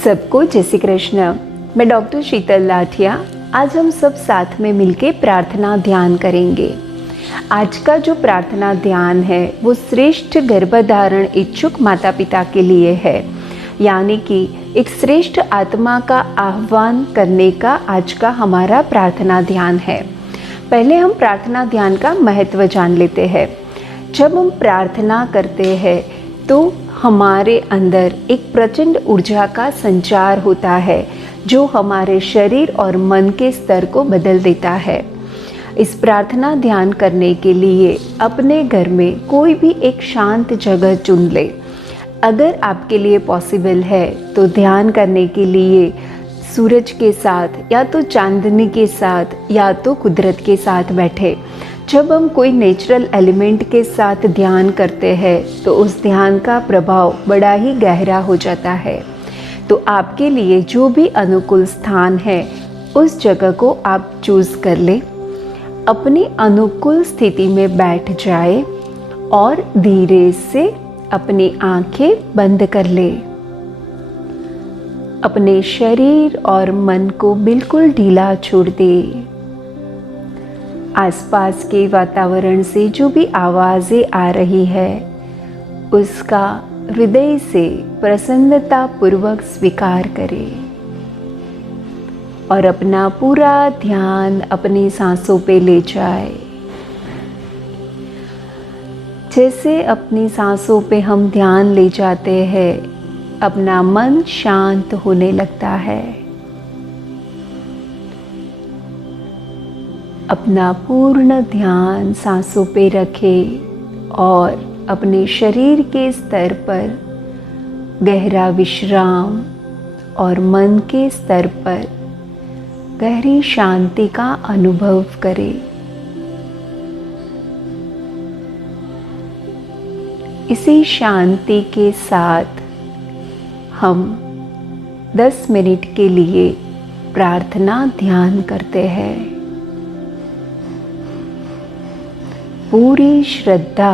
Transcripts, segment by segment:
सबको जय श्री कृष्ण। मैं डॉक्टर शीतल लाठिया। आज हम सब साथ में मिलके प्रार्थना ध्यान करेंगे। आज का जो प्रार्थना ध्यान है वो श्रेष्ठ गर्भधारण इच्छुक माता पिता के लिए है, यानी कि एक श्रेष्ठ आत्मा का आह्वान करने का आज का हमारा प्रार्थना ध्यान है। पहले हम प्रार्थना ध्यान का महत्व जान लेते हैं। जब हम प्रार्थना करते हैं तो हमारे अंदर एक प्रचंड ऊर्जा का संचार होता है जो हमारे शरीर और मन के स्तर को बदल देता है। इस प्रार्थना ध्यान करने के लिए अपने घर में कोई भी एक शांत जगह चुन ले। अगर आपके लिए पॉसिबल है तो ध्यान करने के लिए सूरज के साथ या तो चांदनी के साथ या तो कुदरत के साथ बैठे। जब हम कोई नेचुरल एलिमेंट के साथ ध्यान करते हैं तो उस ध्यान का प्रभाव बड़ा ही गहरा हो जाता है। तो आपके लिए जो भी अनुकूल स्थान है उस जगह को आप चूज़ कर ले। अपनी अनुकूल स्थिति में बैठ जाए और धीरे से अपनी आंखें बंद कर ले। अपने शरीर और मन को बिल्कुल ढीला छोड़ दे। आसपास के वातावरण से जो भी आवाज़ें आ रही है उसका हृदय से प्रसन्नता पूर्वक स्वीकार करें और अपना पूरा ध्यान अपनी सांसों पे ले जाए। जैसे अपनी सांसों पे हम ध्यान ले जाते हैं, अपना मन शांत होने लगता है। अपना पूर्ण ध्यान सांसों पे रखें और अपने शरीर के स्तर पर गहरा विश्राम और मन के स्तर पर गहरी शांति का अनुभव करें। इसी शांति के साथ हम 10 मिनट के लिए प्रार्थना ध्यान करते हैं। पूरी श्रद्धा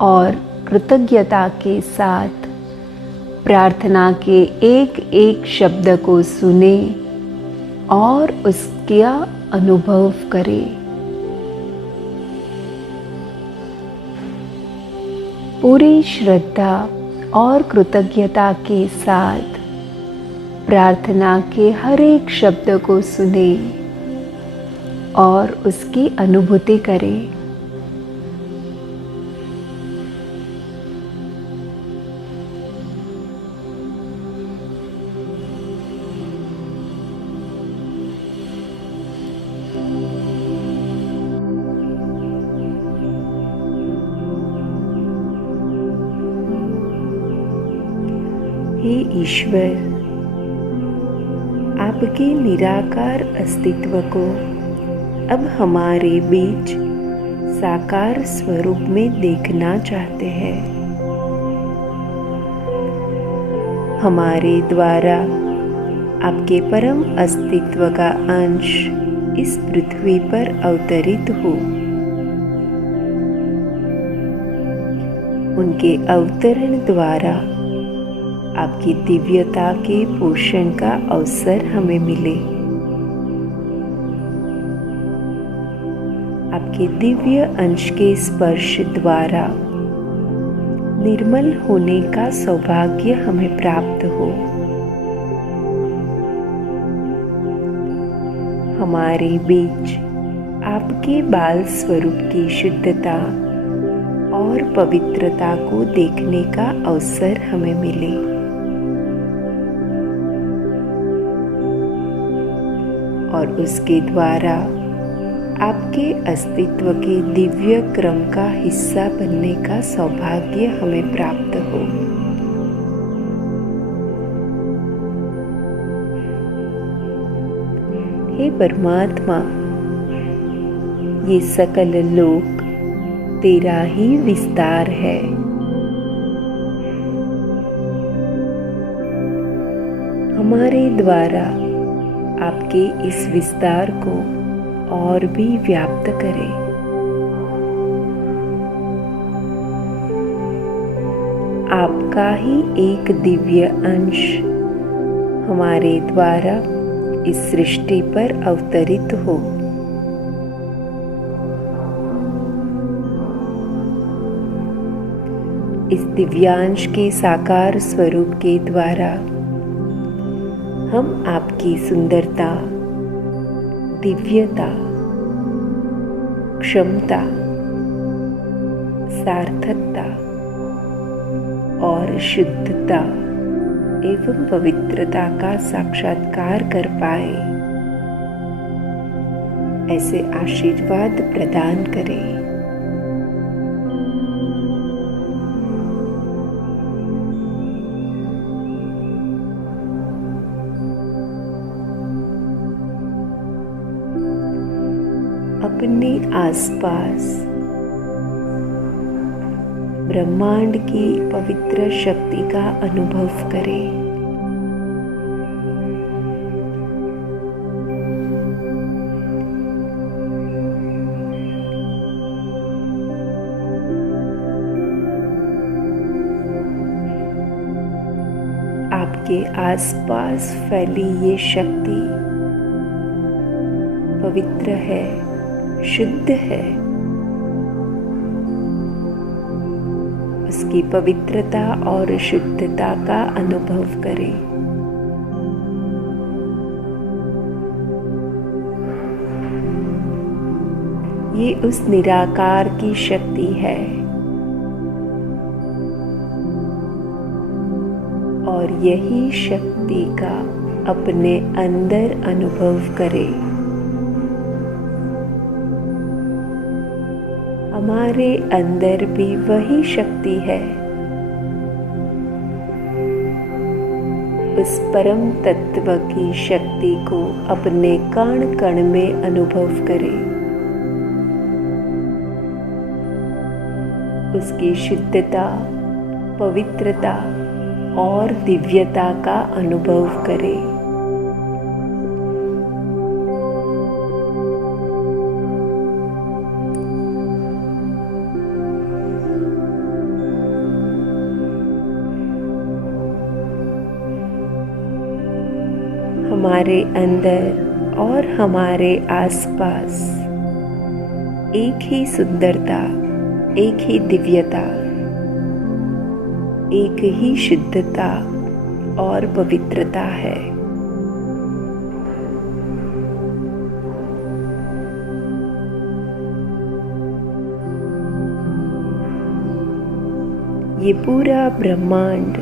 और कृतज्ञता के साथ प्रार्थना के एक एक शब्द को सुने और उसका अनुभव करें। पूरी श्रद्धा और कृतज्ञता के साथ प्रार्थना के हर एक शब्द को सुने और उसकी अनुभूति करें। हे ईश्वर, आपके निराकार अस्तित्व को अब हमारे बीच साकार स्वरूप में देखना चाहते हैं। हमारे द्वारा आपके परम अस्तित्व का अंश इस पृथ्वी पर अवतरित हो। उनके अवतरण द्वारा आपकी दिव्यता के पोषण का अवसर हमें मिले। आपके दिव्य अंश के स्पर्श द्वारा निर्मल होने का सौभाग्य हमें प्राप्त हो। हमारे बीच आपके बाल स्वरूप की शुद्धता और पवित्रता को देखने का अवसर हमें मिले। और उसके द्वारा आपके अस्तित्व के दिव्य क्रम का हिस्सा बनने का सौभाग्य हमें प्राप्त हो। हे परमात्मा, ये सकल लोक तेरा ही विस्तार है। हमारे द्वारा आपके इस विस्तार को और भी व्याप्त करें। आपका ही एक दिव्य अंश हमारे द्वारा इस सृष्टि पर अवतरित हो। इस दिव्यांश के साकार स्वरूप के द्वारा हम आपकी सुंदरता, दिव्यता, क्षमता, सार्थकता और शुद्धता एवं पवित्रता का साक्षात्कार कर पाए, ऐसे आशीर्वाद प्रदान करें। अपने आसपास ब्रह्मांड की पवित्र शक्ति का अनुभव करें। आपके आसपास फैली ये शक्ति पवित्र है, शुद्ध है। उसकी पवित्रता और शुद्धता का अनुभव करें। ये उस निराकार की शक्ति है और यही शक्ति का अपने अंदर अनुभव करें। हमारे अंदर भी वही शक्ति है। उस परम तत्व की शक्ति को अपने कण कण में अनुभव करें। उसकी शुद्धता, पवित्रता और दिव्यता का अनुभव करें। हमारे अंदर और हमारे आसपास एक ही सुंदरता, एक ही दिव्यता, एक ही शुद्धता और पवित्रता है। ये पूरा ब्रह्मांड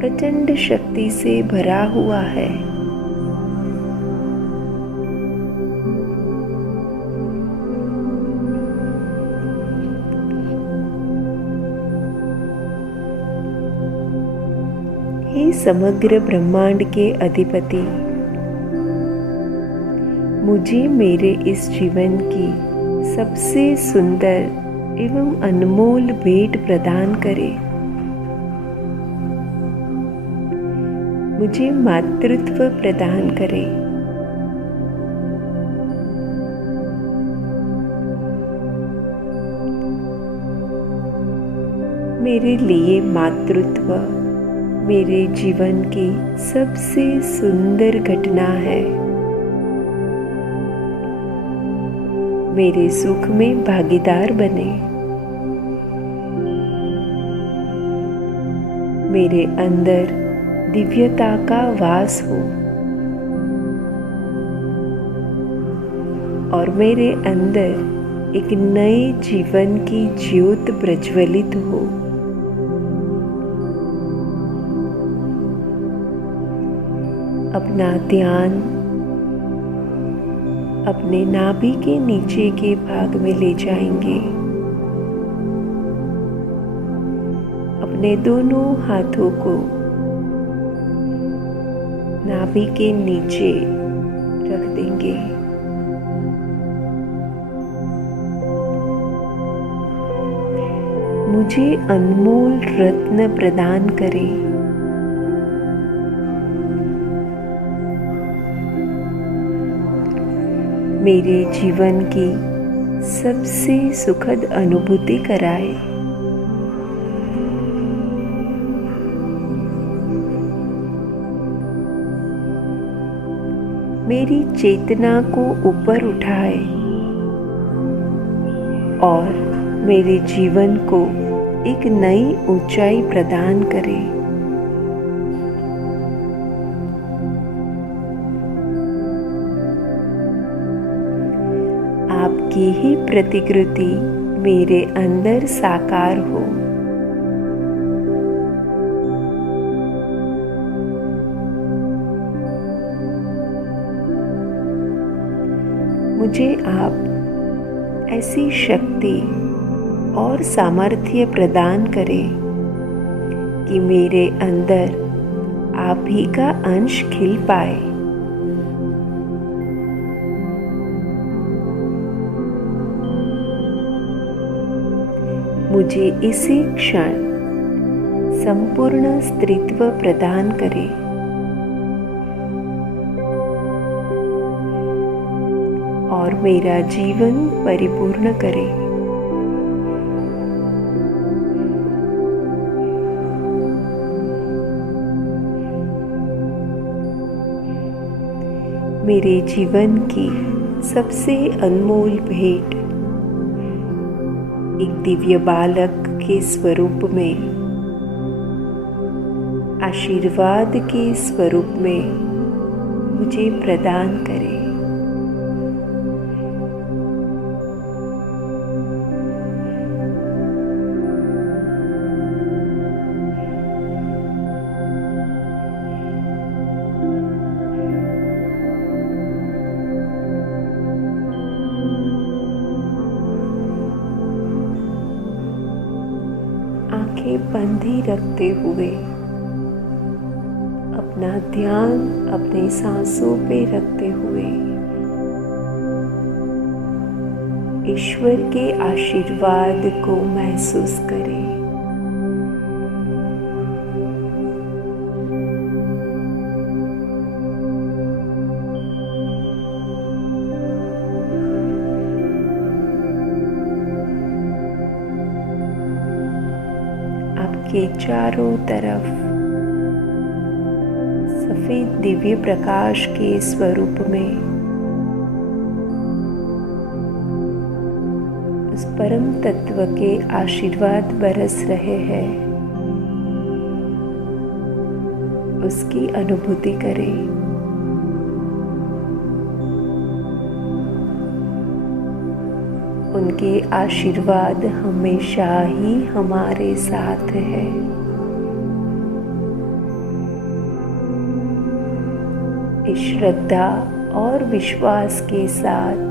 प्रचंड शक्ति से भरा हुआ है। हे समग्र ब्रह्मांड के अधिपति, मुझे मेरे इस जीवन की सबसे सुंदर एवं अनमोल भेंट प्रदान करें। मुझे मातृत्व प्रदान करें। मेरे लिए मातृत्व मेरे जीवन की सबसे सुंदर घटना है। मेरे सुख में भागीदार बने। मेरे अंदर दिव्यता का वास हो और मेरे अंदर एक नए जीवन की ज्योत प्रज्वलित हो। अपना ध्यान अपने नाभि के नीचे के भाग में ले जाएंगे। अपने दोनों हाथों को नाभि के नीचे रख देंगे। मुझे अनमोल रत्न प्रदान करें। मेरे जीवन की सबसे सुखद अनुभूति कराए। मेरी चेतना को ऊपर उठाए और मेरे जीवन को एक नई ऊंचाई प्रदान करे। आपकी ही प्रतिकृति मेरे अंदर साकार हो। मुझे आप ऐसी शक्ति और सामर्थ्य प्रदान करें कि मेरे अंदर आप ही का अंश खिल पाए। मुझे इसी क्षण संपूर्ण स्त्रीत्व प्रदान करें और मेरा जीवन परिपूर्ण करे। मेरे जीवन की सबसे अनमोल भेंट एक दिव्य बालक के स्वरूप में, आशीर्वाद के स्वरूप में मुझे प्रदान करें। आंखें बंद ही रखते हुए अपना ध्यान अपनी सांसों पे रखते हुए ईश्वर के आशीर्वाद को महसूस करें। आपके चारों तरफ सफेद दिव्य प्रकाश के स्वरूप में उस परम तत्व के आशीर्वाद बरस रहे हैं, उसकी अनुभूति करें। उनके आशीर्वाद हमेशा ही हमारे साथ है। इस श्रद्धा और विश्वास के साथ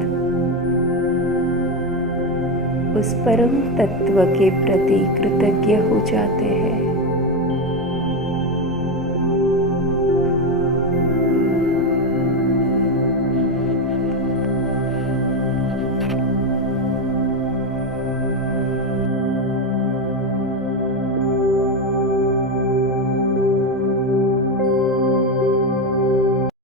उस परम तत्व के प्रति कृतज्ञ हो जाते हैं।